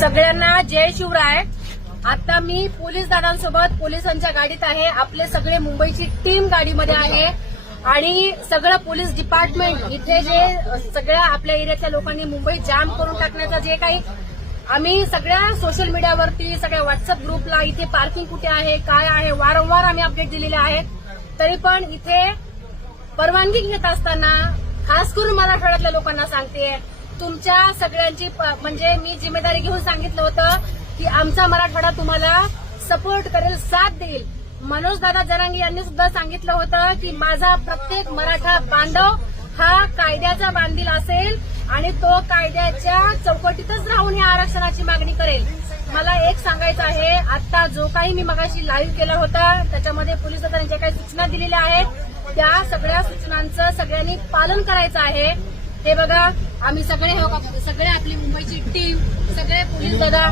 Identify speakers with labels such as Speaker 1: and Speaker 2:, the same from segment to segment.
Speaker 1: सगळ्यांना जय शिवराय. आता मी पोलीस दादांसोबत पोलिसांच्या गाडीत आहे. आपले सगळे मुंबईची टीम गाडीमध्ये आहे. आणि सगळं पोलीस डिपार्टमेंट इथे जे सगळ्या आपल्या एरियातल्या लोकांनी मुंबई जाम करून टाकण्याचं जे काही आम्ही सगळ्या सोशल मीडियावरती सगळ्या व्हॉट्सअप ग्रुपला इथे पार्किंग कुठे आहे काय आहे वारंवार आम्ही अपडेट दिलेले आहेत. तरी पण इथे परवानगी घेत असताना खास करून मराठवाड्यातल्या लोकांना सांगते तुमच्या सगळ्यांची प- म्हणजे मी जिम्मेदारी घेऊन सांगितलं होतं की आमचा मराठवाडा तुम्हाला सपोर्ट करेल साथ देईल. मनोज दादा जरांगे यांनी सुद्धा सांगितलं होतं की माझा प्रत्येक मराठा बांधव हा कायद्याचा बांधील असेल आणि तो कायद्याच्या चौकटीतच राहून या आरक्षणाची मागणी करेल. मला एक सांगायचं आहे आता जो काही मी मगाशी लाईव्ह केला होता त्याच्यामध्ये पोलीस दलाने ज्या काही सूचना दिलेल्या आहेत त्या सगळ्या सूचनांचं सगळ्यांनी पालन करायचं आहे. हे बघा आम्ही सगळे हे सगळे आपली मुंबईची टीम सगळे पोलीस दादा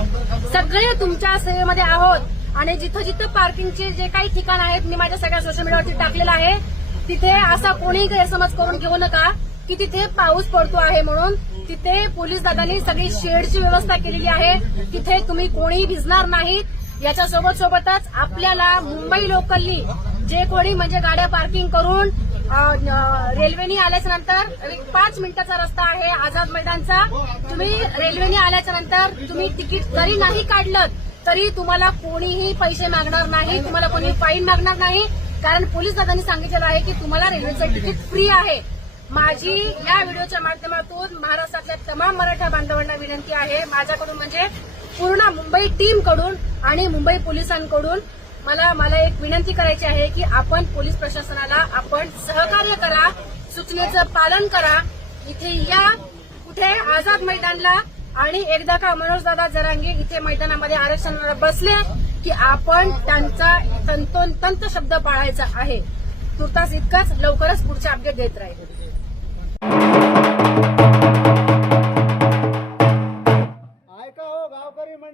Speaker 1: सगळे तुमच्या सेवेमध्ये आहोत. आणि जिथं जिथं पार्किंगचे जे काही ठिकाण आहेत मी माझ्या सगळ्या सोशल मीडियावरती टाकलेलं आहे तिथे असा कोणीही गैरसमज करून घेऊ नका की तिथे पाऊस पडतो आहे म्हणून तिथे पोलीस दादांनी सगळी शेडची व्यवस्था केलेली आहे. तिथे तुम्ही कोणीही भिजणार नाहीत याच्या सोबत सोबतच आपल्याला मुंबई लोकलनी जे कोणी म्हणजे गाड्या पार्किंग करून रेल्वेने आल्याच्यानंतर एक पाच मिनिटाचा रस्ता आहे आझाद मैदानचा. तुम्ही रेल्वेने आल्याच्यानंतर तुम्ही तिकीट जरी नाही काढलं तरी तुम्हाला कोणीही पैसे मागणार नाही तुम्हाला कोणी फाईन मागणार नाही. कारण पोलीस दादांनी सांगितलेलं आहे की तुम्हाला रेल्वेचं तिकीट फ्री आहे. माझी या व्हिडिओच्या माध्यमातून महाराष्ट्रातल्या तमाम मराठा बांधवांना विनंती आहे. माझ्याकडून म्हणजे पूर्ण मुंबई टीमकडून आणि मुंबई पोलिसांकडून मला मला एक विनंती करायची आहे की आपण पोलीस प्रशासनाला आपण सहकार्य करा सूचनेचं पालन करा. इथे या कुठे आझाद मैदानला आणि एकदा का मनोजदादा जरांगे इथे मैदानामध्ये आरक्षणाला बसले की आपण त्यांचा तंतोतंत शब्द पाळायचा आहे. तुर्तास इतकंच लवकरच पुढचे अपडेट देत राहील.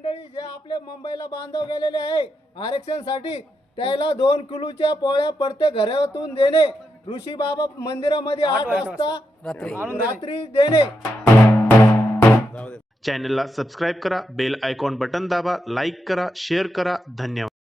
Speaker 2: मंडळी जे आपले मुंबईला बांधव गेलेले आहे आरक्षणासाठी त्याला दोन किलोच्या पोळ्या प्रत्येक घरातून देणे. ऋषी बाबा मंदिरामध्ये आठ वाजता रात्री देणे.
Speaker 3: चॅनलला सबस्क्राईब करा बेल आयकॉन बटन दाबा लाईक करा शेअर करा. धन्यवाद.